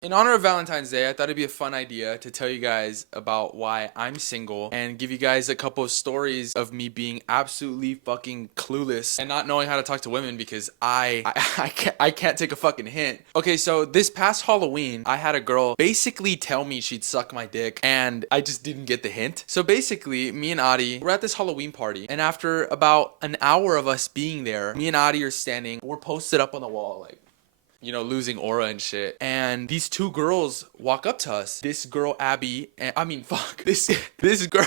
In honor of Valentine's Day, I thought it'd be a fun idea to tell you guys about why I'm single and give you guys a couple of stories of me being absolutely fucking clueless and not knowing how to talk to women because I can't take a fucking hint. Okay, so this past Halloween, I had a girl basically tell me she'd suck my dick and I just didn't get the hint. So basically, me and Adi, we're at this Halloween party, and after about an hour of us being there, me and Adi are standing, we're posted up on the wall like, you know, losing aura and shit. And these two girls walk up to us. This girl, Abby, and this girl,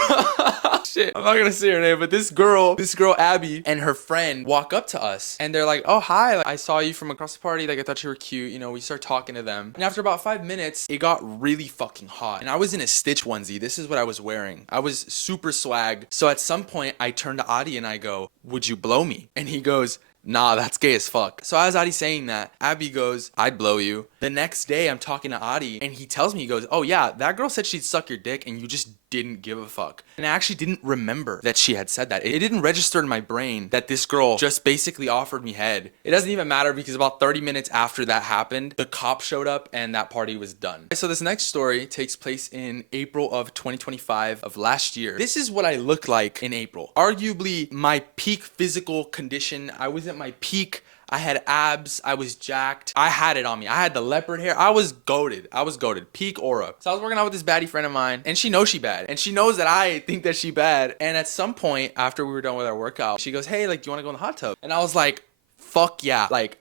shit, I'm not gonna say her name, but this girl, Abby, and her friend walk up to us. And they're like, oh, hi, like, I saw you from across the party. Like, I thought you were cute. You know, we start talking to them. And after about 5 minutes, it got really fucking hot. And I was in a Stitch onesie. This is what I was wearing. I was super swag. So at some point, I turn to Adi and I go, would you blow me? And he goes, nah, that's gay as fuck. So as Adi saying that, Abby goes, I'd blow you. The next day, I'm talking to Adi, and he tells me, he goes, oh yeah, that girl said she'd suck your dick, and you just didn't give a fuck. And I actually didn't remember that she had said that. It didn't register in my brain that this girl just basically offered me head. It doesn't even matter because about 30 minutes after that happened, the cop showed up and that party was done. So this next story takes place in April of 2025 of last year. This is what I looked like in April. Arguably my peak physical condition. I was at my peak. I had abs, I was jacked, I had it on me. I had the leopard hair, I was goated, peak aura. So I was working out with this baddie friend of mine, and she knows she bad, and she knows that I think that she bad. And at some point, after we were done with our workout, she goes, hey, like, do you wanna go in the hot tub? And I was like, fuck yeah, like,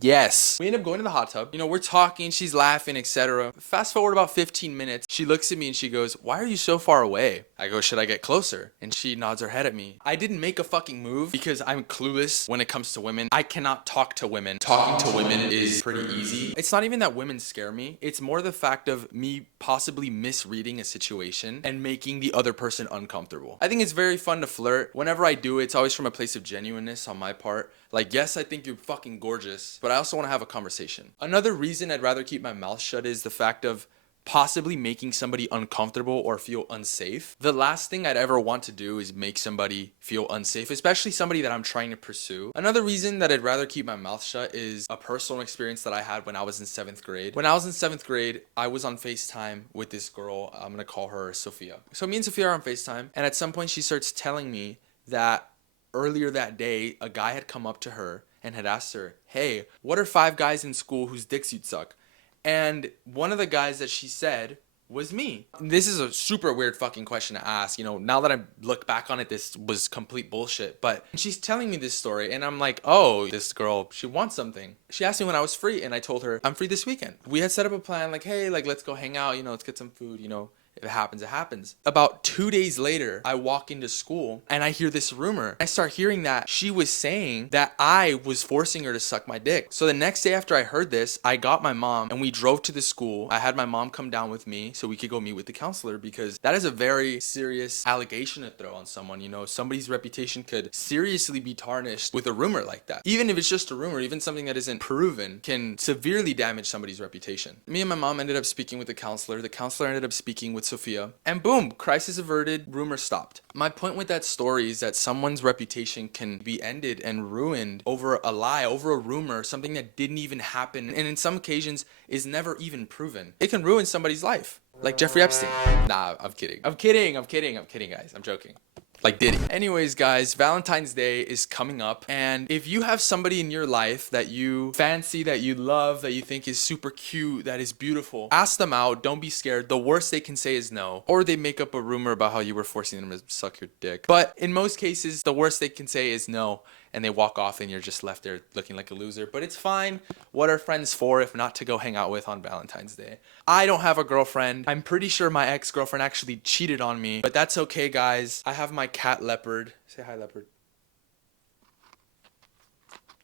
yes. We end up going to the hot tub. You know, we're talking, she's laughing, etc. Fast forward about 15 minutes. She looks at me and she goes, why are you so far away? I go, should I get closer? And she nods her head at me. I didn't make a fucking move because I'm clueless when it comes to women. I cannot talk to women. Talking to women is pretty easy. It's not even that women scare me. It's more the fact of me possibly misreading a situation and making the other person uncomfortable. I think it's very fun to flirt. Whenever I do it, it's always from a place of genuineness on my part. Like, yes, I think you're fucking gorgeous, but I also want to have a conversation. Another reason I'd rather keep my mouth shut is the fact of possibly making somebody uncomfortable or feel unsafe. The last thing I'd ever want to do is make somebody feel unsafe, especially somebody that I'm trying to pursue. Another reason that I'd rather keep my mouth shut is a personal experience that I had when I was in 7th grade. When I was in 7th grade, I was on FaceTime with this girl. I'm gonna call her Sophia. So me and Sophia are on FaceTime, and at some point she starts telling me that earlier that day, a guy had come up to her and had asked her, hey, what are 5 guys in school whose dicks you'd suck? And one of the guys that she said was me. This is a super weird fucking question to ask. You know, now that I look back on it, this was complete bullshit. But she's telling me this story and I'm like, oh, this girl, she wants something. She asked me when I was free and I told her, I'm free this weekend. We had set up a plan like, hey, like, let's go hang out, you know, let's get some food, you know. If it happens, it happens. About 2 days later, I walk into school and I hear this rumor. I start hearing that she was saying that I was forcing her to suck my dick. So the next day after I heard this, I got my mom and we drove to the school. I had my mom come down with me so we could go meet with the counselor because that is a very serious allegation to throw on someone. You know, somebody's reputation could seriously be tarnished with a rumor like that. Even if it's just a rumor, even something that isn't proven can severely damage somebody's reputation. Me and my mom ended up speaking with the counselor. The counselor ended up speaking with Sophia, and boom, crisis averted, rumor stopped. My point with that story is that someone's reputation can be ended and ruined over a lie, over a rumor, something that didn't even happen, and in some occasions is never even proven. It can ruin somebody's life, like Jeffrey Epstein. Nah, I'm kidding, guys, I'm joking. Like Diddy. Anyways, guys, Valentine's Day is coming up, and if you have somebody in your life that you fancy, that you love, that you think is super cute, that is beautiful, ask them out. Don't be scared. The worst they can say is no, or they make up a rumor about how you were forcing them to suck your dick. But in most cases, the worst they can say is no, and they walk off and you're just left there looking like a loser. But it's fine. What are friends for if not to go hang out with on Valentine's Day? I don't have a girlfriend. I'm pretty sure my ex-girlfriend actually cheated on me, but that's okay, guys. I have my cat Leopard. Say hi, Leopard.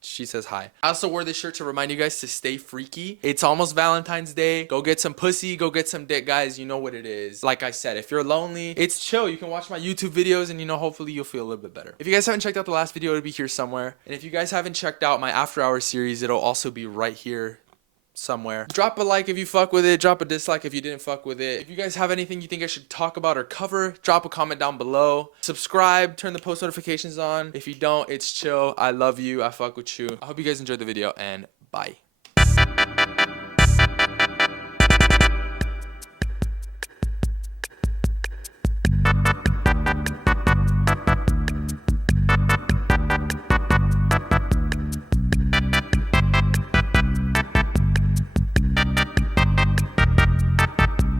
She says hi. I also wore this shirt to remind you guys to stay freaky. It's almost Valentine's Day. Go get some pussy, go get some dick, guys. You know what it is. Like I said, if you're lonely, it's chill. You can watch my YouTube videos and, you know, hopefully you'll feel a little bit better. If you guys haven't checked out the last video, it'll be here somewhere. And if you guys haven't checked out my After Hours series, it'll also be right here somewhere. Drop a like if you fuck with it. Drop a dislike if you didn't fuck with it. If you guys have anything you think I should talk about or cover, drop a comment down below. Subscribe, turn the post notifications on. If you don't, it's chill. I love you. I fuck with you. I hope you guys enjoyed the video, and bye.